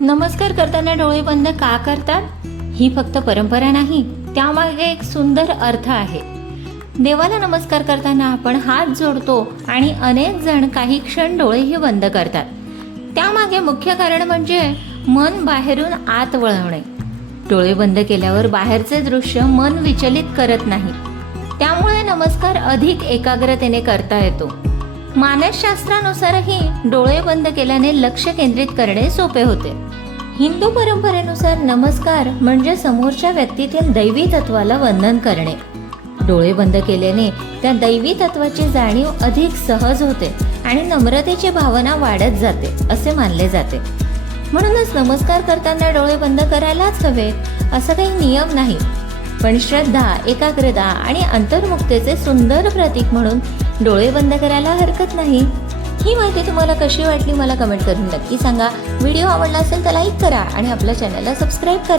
नमस्कार करताना डोळे बंद का करतात? ही फक्त परंपरा नाही, त्यामागे एक सुंदर अर्थ आहे. देवाला नमस्कार करताना आपण हात जोडतो आणि अनेक जण काही क्षण डोळेही बंद करतात. त्यामागे मुख्य कारण म्हणजे मन बाहेरून आत वळवणे. डोळे बंद केल्यावर बाहेरचे दृश्य मन विचलित करत नाही. त्यामुळे नमस्कार अधिक एकाग्रतेने करता येतो. मानसशास्त्रानुसारही डोळे बंद केल्याने लक्ष केंद्रित करणे सोपे होते. हिंदू परंपरेनुसार नमस्कार म्हणजे समोरच्या व्यक्तीतील दैवी तत्वाला वंदन करणे. डोळे बंद केल्याने त्या दैवी तत्वाची जाणीव अधिक सहज होते आणि नम्रतेची भावना वाढत जाते असे मानले जाते. म्हणूनच नमस्कार करताना डोळे बंद करायलाच हवेत असं काही नियम नाही, पण श्रद्धा, एकाग्रता आणि अंतर्मुक्तेचे सुंदर प्रतीक म्हणून डोळे बंद करायला हरकत नाही. ही माहिती तुम्हाला कशी वाटली मला कमेंट करून नक्की सांगा. व्हिडिओ आवडला असेल तर लाईक करा आणि आपल्या चॅनलला सबस्क्राईब करा.